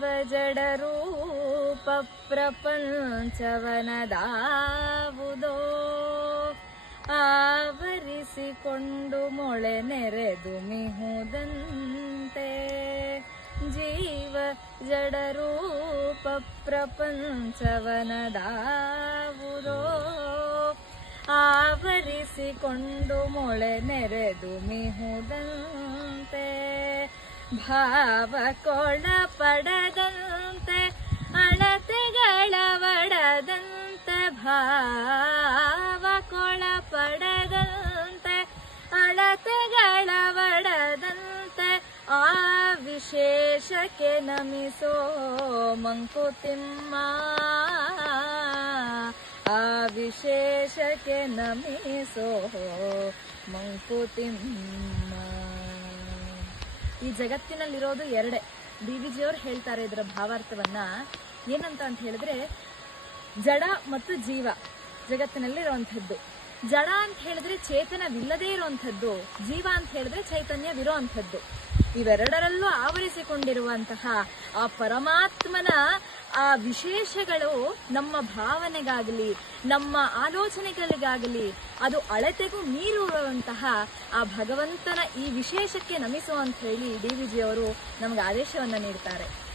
ಜೀವ ಜಡರೂಪ ಪ್ರಪಂಚವನದಾವುದೋ ಆವರಿಸಿಕೊಂಡು ಮೊಳೆ ನೆರೆದು ಮಿಹುದಂತೆ ಜೀವ ಜಡರೂಪ ಪ್ರಪಂಚವನದಾವುದೋ ಆವರಿಸಿಕೊಂಡು ಮೊಳೆ ನೆರೆದು ಮಿಹುದಂತೆ ಭಾವಕೊಳ ಪಡದಂತೆ ಅಳತೆಗಳ ಒಡದಂತೆ ಭಾವಕೊಳ ಪಡದಂತೆ ಅಳತೆಗಳ ಒಡದಂತೆ ಆ ವಿಶೇಷಕ್ಕೆ ನಮಿಸೋ ಮಂಕುತಿಮ್ಮ ಆ ವಿಶೇಷಕ್ಕೆ ನಮಿಸೋ ಮಂಕುತಿಮ್ಮ. ಈ ಜಗತ್ತಿನಲ್ಲಿರೋದು ಎರಡೇ. ಡಿವಿಜಿಯವರು ಹೇಳ್ತಾರೆ ಇದರ ಭಾವಾರ್ಥವನ್ನ ಏನಂತ ಅಂತ ಹೇಳಿದ್ರೆ, ಜಡ ಮತ್ತು ಜೀವ ಜಗತ್ತಿನಲ್ಲಿರುವಂಥದ್ದು. ಜಡ ಅಂತ ಹೇಳಿದ್ರೆ ಚೇತನವಿಲ್ಲದೇ ಇರುವಂಥದ್ದು, ಜೀವ ಅಂತ ಹೇಳಿದ್ರೆ ಚೈತನ್ಯವಿರುವಂಥದ್ದು. ಇವೆರಡರಲ್ಲೂ ಆವರಿಸಿಕೊಂಡಿರುವಂತಹ ಆ ಪರಮಾತ್ಮನ ಆ ವಿಶೇಷಗಳು ನಮ್ಮ ಭಾವನೆಗಾಗಲಿ ನಮ್ಮ ಆಲೋಚನೆಗಳಿಗಾಗಲಿ ಅದು ಅಳತೆಗೂ ಮೀರುವಂತಹ ಆ ಭಗವಂತನ ಈ ವಿಶೇಷಕ್ಕೆ ನಮಿಸುವಂತ ಹೇಳಿ ಡಿವಿಜಿಯವರು ನಮಗೆ ಆದೇಶವನ್ನ ನೀಡ್ತಾರೆ.